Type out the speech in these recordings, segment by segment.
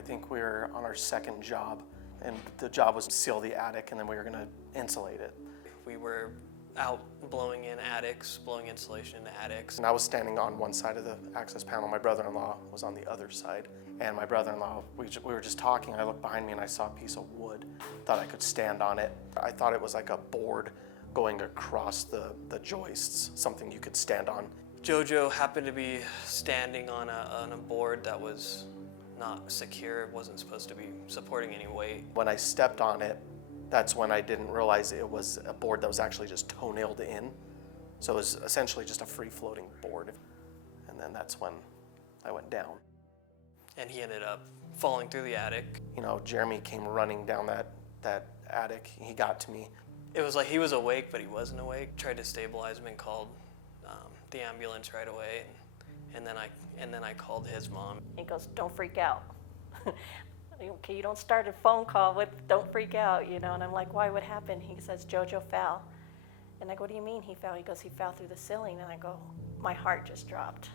I think we were on our second job, and the job was to seal the attic, and then we were going to insulate it. We were out blowing in attics, blowing insulation into attics. And I was standing on one side of the access panel. My brother-in-law was on the other side. And my brother-in-law, we were just talking. I looked behind me and I saw a piece of wood. Thought I could stand on it. I thought it was like a board going across the joists, something you could stand on. JoJo happened to be standing on a board that was not secure. It wasn't supposed to be supporting any weight. When I stepped on it, that's when I didn't realize it was a board that was actually just toe-nailed in. So it was essentially just a free-floating board. And then that's when I went down. And he ended up falling through the attic. You know, Jeremy came running down that attic. He got to me. It was like he was awake, but he wasn't awake. Tried to stabilize him and called the ambulance right away. And then I called his mom. He goes, "Don't freak out." Okay, you don't start a phone call with "don't freak out," you know, and I'm like, "Why, what happened?" He says, "JoJo fell." And I go, "What do you mean he fell?" He goes, "He fell through the ceiling." And I go, my heart just dropped.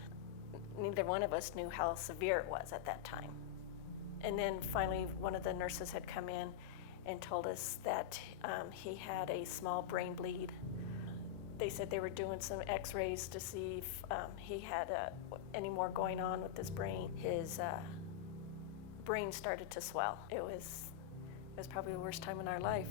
Neither one of us knew how severe it was at that time. And then finally, one of the nurses had come in and told us that he had a small brain bleed. They said they were doing some x-rays to see if he had any more going on with his brain. His brain started to swell. It was probably the worst time in our life.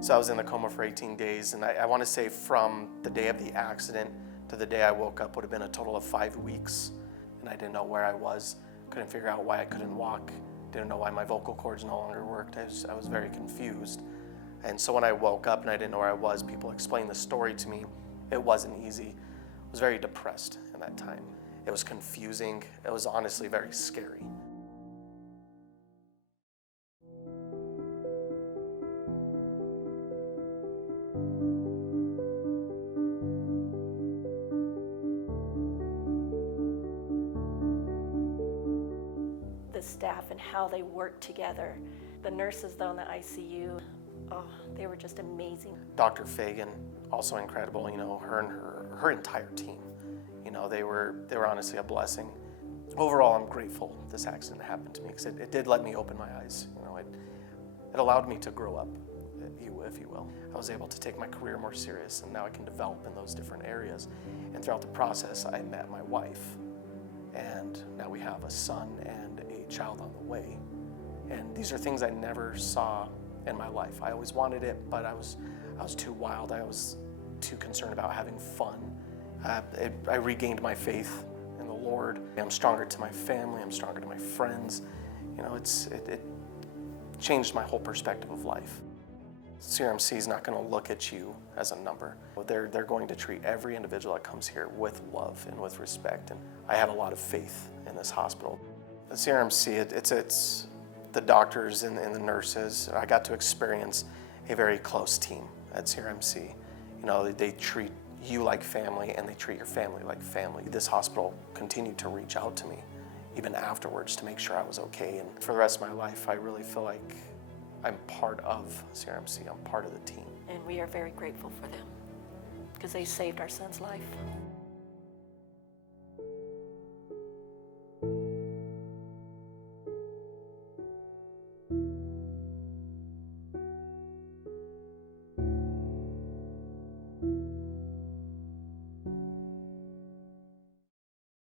So I was in the coma for 18 days, and I want to say from the day of the accident to the day I woke up would have been a total of 5 weeks, and I didn't know where I was, couldn't figure out why I couldn't walk, didn't know why my vocal cords no longer worked. I was very confused. And so when I woke up and I didn't know where I was, people explained the story to me. It wasn't easy. I was very depressed in that time. It was confusing. It was honestly very scary. The staff and how they worked together. The nurses though in the ICU, oh, they were just amazing. Dr. Fagan, also incredible, you know, her and her entire team. You know, they were honestly a blessing. Overall, I'm grateful this accident happened to me because it did let me open my eyes. You know, it allowed me to grow up, if you will. I was able to take my career more serious, and now I can develop in those different areas. And throughout the process, I met my wife, and now we have a son and a child on the way. And these are things I never saw in my life. I always wanted it, but I was too wild. I was too concerned about having fun. I regained my faith in the Lord. I'm stronger to my family. I'm stronger to my friends. You know, it changed my whole perspective of life. CRMC is not going to look at you as a number. They're going to treat every individual that comes here with love and with respect. And I have a lot of faith in this hospital. The CRMC, it's the doctors and the nurses. I got to experience a very close team at CRMC. You know, they treat you like family and they treat your family like family. This hospital continued to reach out to me even afterwards to make sure I was okay. And for the rest of my life, I really feel like I'm part of CRMC. I'm part of the team. And we are very grateful for them because they saved our son's life.